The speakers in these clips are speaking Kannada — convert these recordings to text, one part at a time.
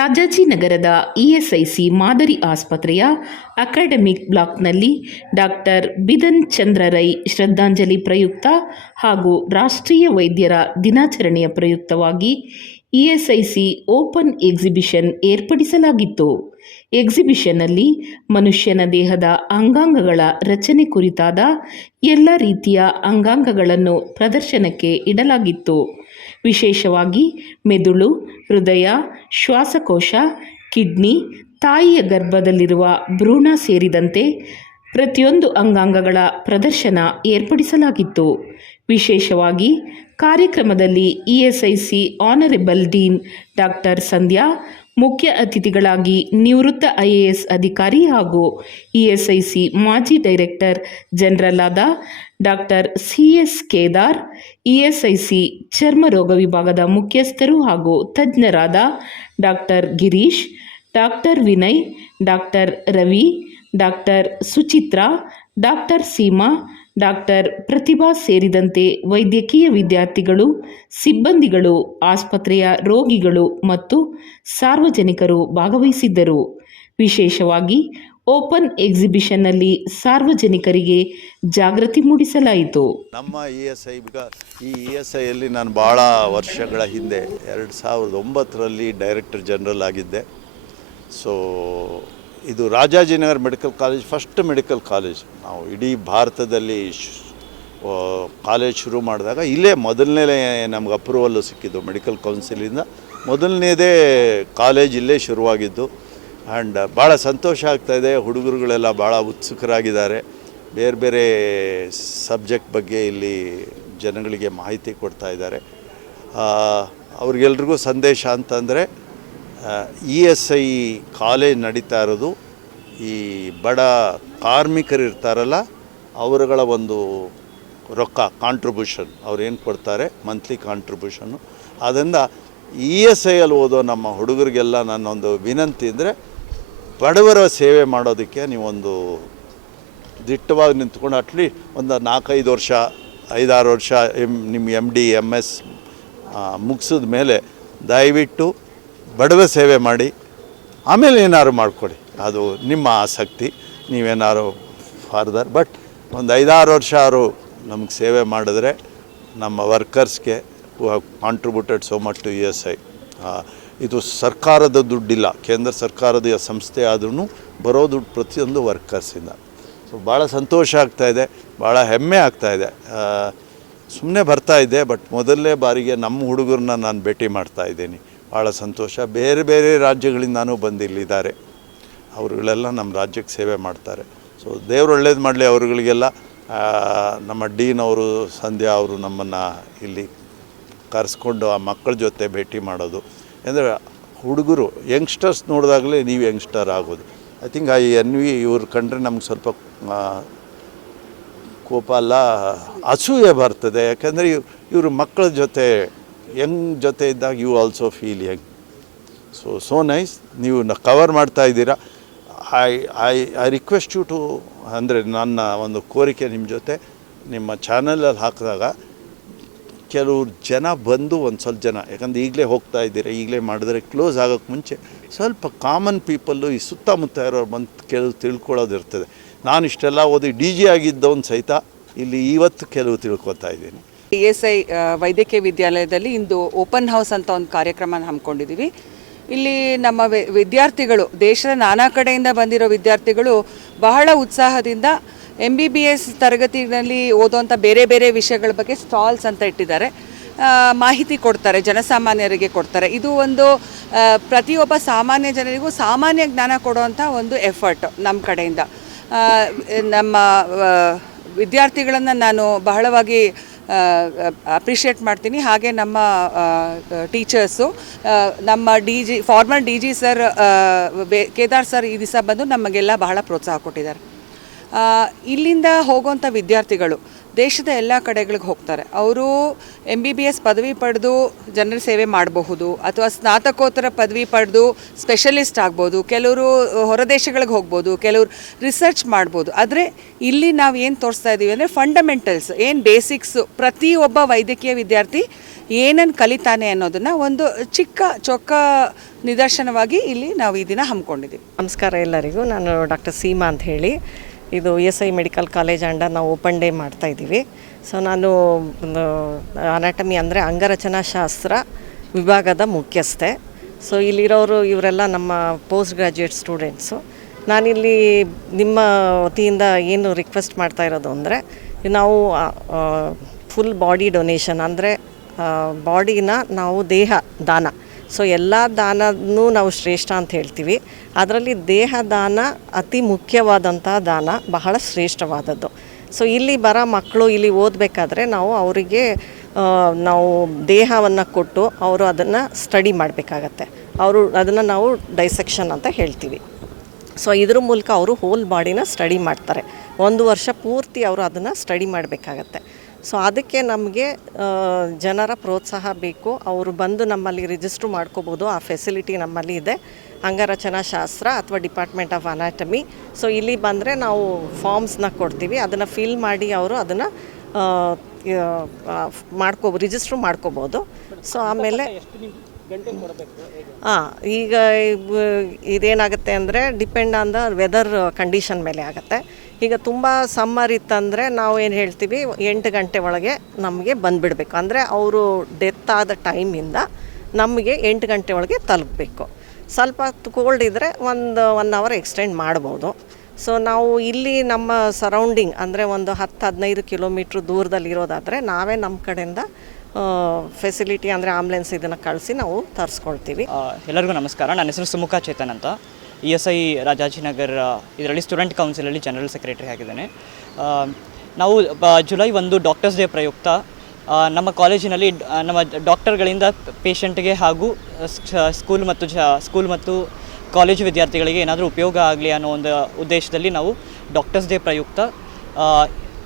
ರಾಜಾಜಿನಗರದ ಇಎಸ್ಐಸಿ ಮಾದರಿ ಆಸ್ಪತ್ರೆಯ ಅಕಾಡೆಮಿಕ್ ಬ್ಲಾಕ್ನಲ್ಲಿ ಡಾಕ್ಟರ್ ಬಿಧನ್ ಚಂದ್ರ ರೈ ಶ್ರದ್ಧಾಂಜಲಿ ಪ್ರಯುಕ್ತ ಹಾಗೂ ರಾಷ್ಟ್ರೀಯ ವೈದ್ಯರ ದಿನಾಚರಣೆಯ ಪ್ರಯುಕ್ತವಾಗಿ ಇಎಸ್ಐಸಿ ಓಪನ್ ಎಕ್ಸಿಬಿಷನ್ ಏರ್ಪಡಿಸಲಾಗಿತ್ತು. ಎಕ್ಸಿಬಿಷನ್ನಲ್ಲಿ ಮನುಷ್ಯನ ದೇಹದ ಅಂಗಾಂಗಗಳ ರಚನೆ ಕುರಿತಾದ ಎಲ್ಲ ರೀತಿಯ ಅಂಗಾಂಗಗಳನ್ನು ಪ್ರದರ್ಶನಕ್ಕೆ ಇಡಲಾಗಿತ್ತು. ವಿಶೇಷವಾಗಿ ಮೆದುಳು, ಹೃದಯ, ಶ್ವಾಸಕೋಶ, ಕಿಡ್ನಿ, ತಾಯಿಯ ಗರ್ಭದಲ್ಲಿರುವ ಭ್ರೂಣ ಸೇರಿದಂತೆ ಪ್ರತಿಯೊಂದು ಅಂಗಾಂಗಗಳ ಪ್ರದರ್ಶನ ಏರ್ಪಡಿಸಲಾಗಿತ್ತು. ವಿಶೇಷವಾಗಿ ಕಾರ್ಯಕ್ರಮದಲ್ಲಿ ESIC honourable dean doctor Sandhya, ಮುಖ್ಯ ಅತಿಥಿಗಳಾಗಿ ನಿವೃತ್ತ ಐಎಎಸ್ ಅಧಿಕಾರಿ ಹಾಗೂ ಇಎಸ್ಐಸಿ ಮಾಜಿ ಡೈರೆಕ್ಟರ್ ಜನರಲ್ ಆದ ಡಾಕ್ಟರ್ ಸಿಎಸ್ ಕೇದಾರ್, ಇಎಸ್ಐಸಿ ಚರ್ಮರೋಗ ವಿಭಾಗದ ಮುಖ್ಯಸ್ಥರು ಹಾಗೂ ತಜ್ಞರಾದ doctor Girish, doctor Vinay, doctor Ravi, doctor Suchitra, doctor Seema, doctor Pratibha ಸೇರಿದಂತೆ ವೈದ್ಯಕೀಯ ವಿದ್ಯಾರ್ಥಿಗಳು, ಸಿಬ್ಬಂದಿಗಳು, ಆಸ್ಪತ್ರೆಯ ರೋಗಿಗಳು ಮತ್ತು ಸಾರ್ವಜನಿಕರು ಭಾಗವಹಿಸಿದ್ದರು. ವಿಶೇಷವಾಗಿ ಓಪನ್ ಎಕ್ಸಿಬಿಷನ್ನಲ್ಲಿ ಸಾರ್ವಜನಿಕರಿಗೆ ಜಾಗೃತಿ ಮೂಡಿಸಲಾಯಿತು. ನಮ್ಮ ಈ ಇಎಸ್ಐಯಲ್ಲಿ ನಾನು ಭಾಳ ವರ್ಷಗಳ ಹಿಂದೆ 2009ರಲ್ಲಿ ಡೈರೆಕ್ಟರ್ ಜನರಲ್ ಆಗಿದ್ದೆ. ಸೊ ಇದು Rajajinagar medical college first medical college. ನಾವು ಇಡೀ ಭಾರತದಲ್ಲಿ ಕಾಲೇಜ್ ಶುರು ಮಾಡಿದಾಗ ಇಲ್ಲೇ ಮೊದಲನೇ ನಮ್ಗೆ ಅಪ್ರೂವಲ್ಲು ಸಿಕ್ಕಿದ್ದು ಮೆಡಿಕಲ್ ಕೌನ್ಸಿಲಿಂದ. ಮೊದಲನೇದೇ ಕಾಲೇಜ್ ಇಲ್ಲೇ ಶುರುವಾಗಿದ್ದು. ಆ್ಯಂಡ್ ಭಾಳ ಸಂತೋಷ ಆಗ್ತಾಯಿದೆ. ಹುಡುಗರುಗಳೆಲ್ಲ ಭಾಳ ಉತ್ಸುಕರಾಗಿದ್ದಾರೆ. ಬೇರೆ ಬೇರೆ ಸಬ್ಜೆಕ್ಟ್ ಬಗ್ಗೆ ಇಲ್ಲಿ ಜನಗಳಿಗೆ ಮಾಹಿತಿ ಕೊಡ್ತಾ ಇದ್ದಾರೆ. ಅವ್ರಿಗೆಲ್ರಿಗೂ ಸಂದೇಶ ಅಂತಂದರೆ ಇಎಸ್ಐ ಕಾಲೇಜ್ ನಡೀತಾ ಇರೋದು ಈ ಬಡ ಕಾರ್ಮಿಕರು ಇರ್ತಾರಲ್ಲ ಅವರುಗಳ ಒಂದು ರೊಕ್ಕ ಕಾಂಟ್ರಿಬ್ಯೂಷನ್ ಅವ್ರು ಏನು ಕೊಡ್ತಾರೆ ಮಂತ್ಲಿ ಕಾಂಟ್ರಿಬ್ಯೂಷನ್ನು. ಆದ್ದರಿಂದ ಇಎಸ್ಐಯಲ್ಲಿ ಓದೋ ನಮ್ಮ ಹುಡುಗರಿಗೆಲ್ಲ ನನ್ನೊಂದು ವಿನಂತಿ ಅಂದರೆ ಬಡವರ ಸೇವೆ ಮಾಡೋದಕ್ಕೆ ನೀವೊಂದು ದಿಟ್ಟವಾಗಿ ನಿಂತ್ಕೊಂಡು ಅಟ್ಲೀಸ್ಟ್ ಒಂದು 4-5 ವರ್ಷ 5-6 ವರ್ಷ ನಿಮ್ಮ MD MS ಮುಗಿಸಿದ ಮೇಲೆ ದಯವಿಟ್ಟು ಬಡವ ಸೇವೆ ಮಾಡಿ, ಆಮೇಲೆ ಏನಾದ್ರು ಮಾಡಿಕೊಡಿ. ಅದು ನಿಮ್ಮ ಆಸಕ್ತಿ, ನೀವೇನಾದ್ರು ಫಾರ್ದರ್. ಬಟ್ ಒಂದು 5-6 ವರ್ಷ ಅವರು ನಮ್ಗೆ ಸೇವೆ ಮಾಡಿದ್ರೆ ನಮ್ಮ ವರ್ಕರ್ಸ್ಗೆ who have contributed so much to ESI. ಇದು ಸರ್ಕಾರದ ದುಡ್ಡಿಲ್ಲ, ಕೇಂದ್ರ ಸರ್ಕಾರದ ಸಂಸ್ಥೆ ಆದ್ರೂ ಬರೋ ದುಡ್ಡು ಪ್ರತಿಯೊಂದು ವರ್ಕರ್ಸಿಂದ. ಸೊ ಭಾಳ ಸಂತೋಷ ಆಗ್ತಾಯಿದೆ, ಭಾಳ ಹೆಮ್ಮೆ ಆಗ್ತಾಯಿದೆ. ಸುಮ್ಮನೆ ಬರ್ತಾಯಿದ್ದೆ, ಬಟ್ ಮೊದಲನೇ ಬಾರಿಗೆ ನಮ್ಮ ಹುಡುಗರನ್ನ ನಾನು ಭೇಟಿ ಮಾಡ್ತಾಯಿದ್ದೀನಿ. ಭಾಳ ಸಂತೋಷ. ಬೇರೆ ಬೇರೆ ರಾಜ್ಯಗಳಿಂದನೂ ಬಂದಿಲ್ಲಿದ್ದಾರೆ. ಅವರುಗಳೆಲ್ಲ ನಮ್ಮ ರಾಜ್ಯಕ್ಕೆ ಸೇವೆ ಮಾಡ್ತಾರೆ. ಸೊ ದೇವ್ರು ಒಳ್ಳೇದು ಮಾಡಲಿ ಅವರುಗಳಿಗೆಲ್ಲ. ನಮ್ಮ ಡೀನ್ ಅವರು ಸಂಧ್ಯಾ ಅವರು ನಮ್ಮನ್ನು ಇಲ್ಲಿ ಕರೆಸ್ಕೊಂಡು ಆ ಮಕ್ಕಳ ಜೊತೆ ಭೇಟಿ ಮಾಡೋದು. ಅಂದರೆ ಹುಡುಗರು ಯಂಗ್ಸ್ಟರ್ಸ್ ನೋಡಿದಾಗಲೇ ನೀವು ಯಂಗ್ಸ್ಟರ್ ಆಗೋದು. ಐ ಥಿಂಕ್ ಇವ್ರು ಕಂಡ್ರೆ ನಮ್ಗೆ ಸ್ವಲ್ಪ ಕೋಪ ಅಲ್ಲ ಅಸೂಯೆ ಬರ್ತದೆ. ಯಾಕಂದರೆ ಇವರು ಮಕ್ಕಳ ಜೊತೆ ಯಂಗ್ ಜೊತೆ ಇದ್ದಾಗ you also feel young. So nice. ನೀವು ಕವರ್ ಮಾಡ್ತಾ ಇದ್ದೀರಾ. ಐ ರಿಕ್ವೆಸ್ಟ್ ಯು ಟು, ಅಂದರೆ ನನ್ನ ಒಂದು ಕೋರಿಕೆ ನಿಮ್ಮ ಜೊತೆ ನಿಮ್ಮ ಚಾನಲಲ್ಲಿ ಹಾಕಿದಾಗ ಕೆಲವು ಜನ ಬಂದು ಒಂದು ಸ್ವಲ್ಪ ಜನ, ಯಾಕಂದರೆ ಈಗಲೇ ಹೋಗ್ತಾ ಇದ್ದೀರಾ, ಈಗಲೇ ಮಾಡಿದ್ರೆ ಕ್ಲೋಸ್ ಆಗೋಕ್ಕೆ ಮುಂಚೆ ಸ್ವಲ್ಪ ಕಾಮನ್ ಪೀಪಲ್ಲು ಈ ಸುತ್ತಮುತ್ತ ಇರೋರು ಬಂದು ಕೆಲವು ತಿಳ್ಕೊಳ್ಳೋದು ಇರ್ತದೆ. ನಾನು ಇಷ್ಟೆಲ್ಲ ಓದಿ DG ಆಗಿದ್ದವನು ಸಹಿತ ಇಲ್ಲಿ ಇವತ್ತು ಕೆಲವು ತಿಳ್ಕೊತಾ ಇದ್ದೀನಿ. ಇಎಸ್ಐ ವೈದ್ಯಕೀಯ ವಿದ್ಯಾಲಯದಲ್ಲಿ ಇಂದು ಓಪನ್ ಹೌಸ್ ಅಂತ ಒಂದು ಕಾರ್ಯಕ್ರಮ ಹಮ್ಮಿಕೊಂಡಿದ್ದೀವಿ. ಇಲ್ಲಿ ನಮ್ಮ ವಿದ್ಯಾರ್ಥಿಗಳು, ದೇಶದ ನಾನಾ ಕಡೆಯಿಂದ ಬಂದಿರೋ ವಿದ್ಯಾರ್ಥಿಗಳು ಬಹಳ ಉತ್ಸಾಹದಿಂದ MBBS ತರಗತಿಗಳಲ್ಲಿ ಓದುವಂಥ ಬೇರೆ ಬೇರೆ ವಿಷಯಗಳ ಬಗ್ಗೆ ಸ್ಟಾಲ್ಸ್ ಅಂತ ಇಟ್ಟಿದ್ದಾರೆ. ಮಾಹಿತಿ ಕೊಡ್ತಾರೆ, ಜನಸಾಮಾನ್ಯರಿಗೆ ಕೊಡ್ತಾರೆ. ಇದು ಒಂದು ಪ್ರತಿಯೊಬ್ಬ ಸಾಮಾನ್ಯ ಜನರಿಗೂ ಸಾಮಾನ್ಯ ಜ್ಞಾನ ಕೊಡುವಂಥ ಒಂದು ಎಫರ್ಟ್ ನಮ್ಮ ಕಡೆಯಿಂದ. ನಮ್ಮ ವಿದ್ಯಾರ್ಥಿಗಳನ್ನು ನಾನು ಬಹಳವಾಗಿ ಅಪ್ರಿಷಿಯೇಟ್ ಮಾಡ್ತೀನಿ. ಹಾಗೆ ನಮ್ಮ ಟೀಚರ್ಸು, ನಮ್ಮ farmer DG sir Kedar sir ಈ ದಿವಸ ಬಂದು ನಮಗೆಲ್ಲ ಬಹಳ ಪ್ರೋತ್ಸಾಹ ಕೊಟ್ಟಿದ್ದಾರೆ. ಇಲ್ಲಿಂದ ಹೋಗುವಂಥ ವಿದ್ಯಾರ್ಥಿಗಳು ದೇಶದ ಎಲ್ಲ ಕಡೆಗಳಿಗೆ ಹೋಗ್ತಾರೆ. ಅವರು MBBS ಪದವಿ ಪಡೆದು ಜನರ ಸೇವೆ ಮಾಡಬಹುದು, ಅಥವಾ ಸ್ನಾತಕೋತ್ತರ ಪದವಿ ಪಡೆದು ಸ್ಪೆಷಲಿಸ್ಟ್ ಆಗ್ಬೋದು, ಕೆಲವರು ಹೊರದೇಶಗಳಿಗೆ ಹೋಗ್ಬೋದು, ಕೆಲವರು ರಿಸರ್ಚ್ ಮಾಡ್ಬೋದು. ಆದರೆ ಇಲ್ಲಿ ನಾವು ಏನು ತೋರಿಸ್ತಾ ಇದ್ದೀವಿ ಅಂದರೆ ಫಂಡಮೆಂಟಲ್ಸ್, ಏನು ಬೇಸಿಕ್ಸು, ಪ್ರತಿಯೊಬ್ಬ ವೈದ್ಯಕೀಯ ವಿದ್ಯಾರ್ಥಿ ಏನನ್ನು ಕಲಿತಾನೆ ಅನ್ನೋದನ್ನು ಒಂದು ಚಿಕ್ಕ ಚೊಕ್ಕ ನಿದರ್ಶನವಾಗಿ ಇಲ್ಲಿ ನಾವು ಈ ದಿನ ಹಮ್ಮಿಕೊಂಡಿದ್ದೀವಿ. ನಮಸ್ಕಾರ ಎಲ್ಲರಿಗೂ. ನಾನು ಡಾಕ್ಟರ್ ಸೀಮಾ ಅಂತ ಹೇಳಿ, ಇದು ESI ಮೆಡಿಕಲ್ ಕಾಲೇಜ್ ಅಂಡರ್ ನಾವು ಓಪನ್ ಡೇ ಮಾಡ್ತಾಯಿದ್ದೀವಿ. ಸೊ ನಾನು ಅನಾಟಮಿ ಅಂದರೆ ಅಂಗರಚನಾಶಾಸ್ತ್ರ ವಿಭಾಗದ ಮುಖ್ಯಸ್ಥೆ. ಸೊ ಇಲ್ಲಿರೋರು ಇವರೆಲ್ಲ ನಮ್ಮ ಪೋಸ್ಟ್ ಗ್ರ್ಯಾಜುಯೇಟ್ ಸ್ಟೂಡೆಂಟ್ಸು. ನಾನಿಲ್ಲಿ ನಿಮ್ಮ ವತಿಯಿಂದ ಏನು ರಿಕ್ವೆಸ್ಟ್ ಮಾಡ್ತಾ ಇರೋದು ಅಂದರೆ, ನಾವು ಫುಲ್ ಬಾಡಿ ಡೊನೇಷನ್ ಅಂದರೆ ಬಾಡಿನ ನಾವು ದೇಹ ದಾನ, ಸೊ ಎಲ್ಲ ದಾನನೂ ನಾವು ಶ್ರೇಷ್ಠ ಅಂತ ಹೇಳ್ತೀವಿ. ಅದರಲ್ಲಿ ದೇಹ ದಾನ ಅತಿ ಮುಖ್ಯವಾದಂಥ ದಾನ, ಬಹಳ ಶ್ರೇಷ್ಠವಾದದ್ದು. ಸೊ ಇಲ್ಲಿ ಬರೋ ಮಕ್ಕಳು ಇಲ್ಲಿ ಓದಬೇಕಾದ್ರೆ ನಾವು ಅವರಿಗೆ ನಾವು ದೇಹವನ್ನು ಕೊಟ್ಟು ಅವರು ಅದನ್ನು ಸ್ಟಡಿ ಮಾಡಬೇಕಾಗತ್ತೆ. ಅವರು ಅದನ್ನು ನಾವು ಡೈಸೆಕ್ಷನ್ ಅಂತ ಹೇಳ್ತೀವಿ. ಸೊ ಇದ್ರ ಮೂಲಕ ಅವರು ಹೋಲ್ ಬಾಡಿನ ಸ್ಟಡಿ ಮಾಡ್ತಾರೆ. 1 ವರ್ಷ ಪೂರ್ತಿ ಅವರು ಅದನ್ನು ಸ್ಟಡಿ ಮಾಡಬೇಕಾಗತ್ತೆ. ಸೊ ಅದಕ್ಕೆ ನಮಗೆ ಜನರ ಪ್ರೋತ್ಸಾಹ ಬೇಕು. ಅವರು ಬಂದು ನಮ್ಮಲ್ಲಿ ರಿಜಿಸ್ಟ್ರು ಮಾಡ್ಕೋಬೋದು. ಆ ಫೆಸಿಲಿಟಿ ನಮ್ಮಲ್ಲಿ ಇದೆ, ಅಂಗರಚನಾಶಾಸ್ತ್ರ ಅಥವಾ ಡಿಪಾರ್ಟ್ಮೆಂಟ್ ಆಫ್ ಅನಾಟಮಿ. ಸೊ ಇಲ್ಲಿ ಬಂದರೆ ನಾವು ಫಾರ್ಮ್ಸ್ನ ಕೊಡ್ತೀವಿ, ಅದನ್ನು ಫಿಲ್ ಮಾಡಿ ಅವರು ಅದನ್ನು ರಿಜಿಸ್ಟ್ರು ಮಾಡ್ಕೋಬೋದು. ಸೊ ಆಮೇಲೆ ಈಗ ಇದೇನಾಗುತ್ತೆ ಅಂದರೆ depend on the weather condition ಮೇಲೆ ಆಗುತ್ತೆ. ಈಗ ತುಂಬ ಸಮ್ಮರ್ ಇತ್ತಂದರೆ ನಾವು ಏನು ಹೇಳ್ತೀವಿ, 8 ಗಂಟೆ ಒಳಗೆ ನಮಗೆ ಬಂದುಬಿಡಬೇಕು. ಅಂದರೆ ಅವರು ಡೆತ್ ಆದ ಟೈಮಿಂದ ನಮಗೆ 8 ಗಂಟೆ ಒಳಗೆ ತಲುಪಬೇಕು. ಸ್ವಲ್ಪ ಕೋಲ್ಡ್ ಇದ್ದರೆ ಒನ್ ಅವರ್ ಎಕ್ಸ್ಟೆಂಡ್ ಮಾಡ್ಬೋದು. ಸೊ ನಾವು ಇಲ್ಲಿ ನಮ್ಮ ಸರೌಂಡಿಂಗ್ ಅಂದರೆ ಒಂದು 10-15 ಕಿಲೋಮೀಟ್ರ್ ದೂರದಲ್ಲಿರೋದಾದರೆ ನಾವೇ ನಮ್ಮ ಕಡೆಯಿಂದ ಫೆಸಿಲಿಟಿ ಅಂದರೆ ಆಂಬುಲೆನ್ಸ್ ಇದನ್ನು ಕಳಿಸಿ ನಾವು ತರಿಸ್ಕೊಳ್ತೀವಿ. ಎಲ್ಲರಿಗೂ ನಮಸ್ಕಾರ. ನನ್ನ ಹೆಸರು ಸುಮುಖ ಚೇತನ್ ಅಂತ. ESI ರಾಜಾಜಿನಗರ್ ಇದರಲ್ಲಿ ಸ್ಟೂಡೆಂಟ್ ಕೌನ್ಸಿಲಲ್ಲಿ ಜನರಲ್ ಸೆಕ್ರೆಟರಿ ಆಗಿದ್ದೇನೆ. ನಾವು ಜುಲೈ 1 ಡಾಕ್ಟರ್ಸ್ ಡೇ ಪ್ರಯುಕ್ತ ನಮ್ಮ ಕಾಲೇಜಿನಲ್ಲಿ ನಮ್ಮ ಡಾಕ್ಟರ್ಗಳಿಂದ ಪೇಷಂಟ್ಗೆ ಹಾಗೂ ಸ್ಕೂಲ್ ಮತ್ತು ಕಾಲೇಜು ವಿದ್ಯಾರ್ಥಿಗಳಿಗೆ ಏನಾದರೂ ಉಪಯೋಗ ಆಗಲಿ ಅನ್ನೋ ಒಂದು ಉದ್ದೇಶದಲ್ಲಿ ನಾವು ಡಾಕ್ಟರ್ಸ್ ಡೇ ಪ್ರಯುಕ್ತ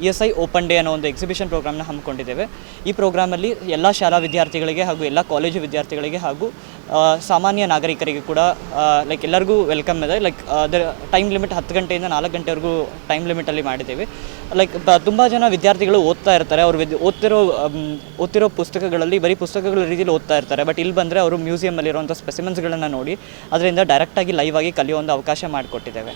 ESI ಓಪನ್ ಡೇ ಅನ್ನೋ ಒಂದು ಎಕ್ಸಿಬಿಷನ್ ಪ್ರೋಗ್ರಾಮ್ನ ಹಮ್ಮಿಕೊಂಡಿದ್ದೇವೆ. ಈ ಪ್ರೋಗ್ರಾಮಲ್ಲಿ ಎಲ್ಲ ಶಾಲಾ ವಿದ್ಯಾರ್ಥಿಗಳಿಗೆ ಹಾಗೂ ಎಲ್ಲ ಕಾಲೇಜು ವಿದ್ಯಾರ್ಥಿಗಳಿಗೆ ಹಾಗೂ ಸಾಮಾನ್ಯ ನಾಗರಿಕರಿಗೆ ಕೂಡ ಎಲ್ಲರಿಗೂ ವೆಲ್ಕಮ್ ಇದೆ. ಅದರ ಟೈಮ್ ಲಿಮಿಟ್ 10 ಗಂಟೆಯಿಂದ 4 ಗಂಟೆವರೆಗೂ ಟೈಮ್ ಲಿಮಿಟಲ್ಲಿ ಮಾಡಿದ್ದೇವೆ. ತುಂಬ ಜನ ವಿದ್ಯಾರ್ಥಿಗಳು ಓದ್ತಾ ಇರ್ತಾರೆ. ಅವರು ಓದ್ತಿರೋ ಪುಸ್ತಕಗಳಲ್ಲಿ ಬರೀ ಪುಸ್ತಕಗಳ ರೀತಿಯಲ್ಲಿ ಓದ್ತಾ ಇರ್ತಾರೆ. ಬಟ್ ಇಲ್ಲಿ ಬಂದರೆ ಅವರು ಮ್ಯೂಸಿಯಮಲ್ಲಿರುವಂಥ ಸ್ಪೆಸಿಮೆನ್ಸ್ಗಳನ್ನು ನೋಡಿ ಅದರಿಂದ ಡೈರೆಕ್ಟಾಗಿ ಲೈವ್ ಆಗಿ ಕಲಿಯೋ ಒಂದು ಅವಕಾಶ ಮಾಡಿಕೊಟ್ಟಿದ್ದೇವೆ.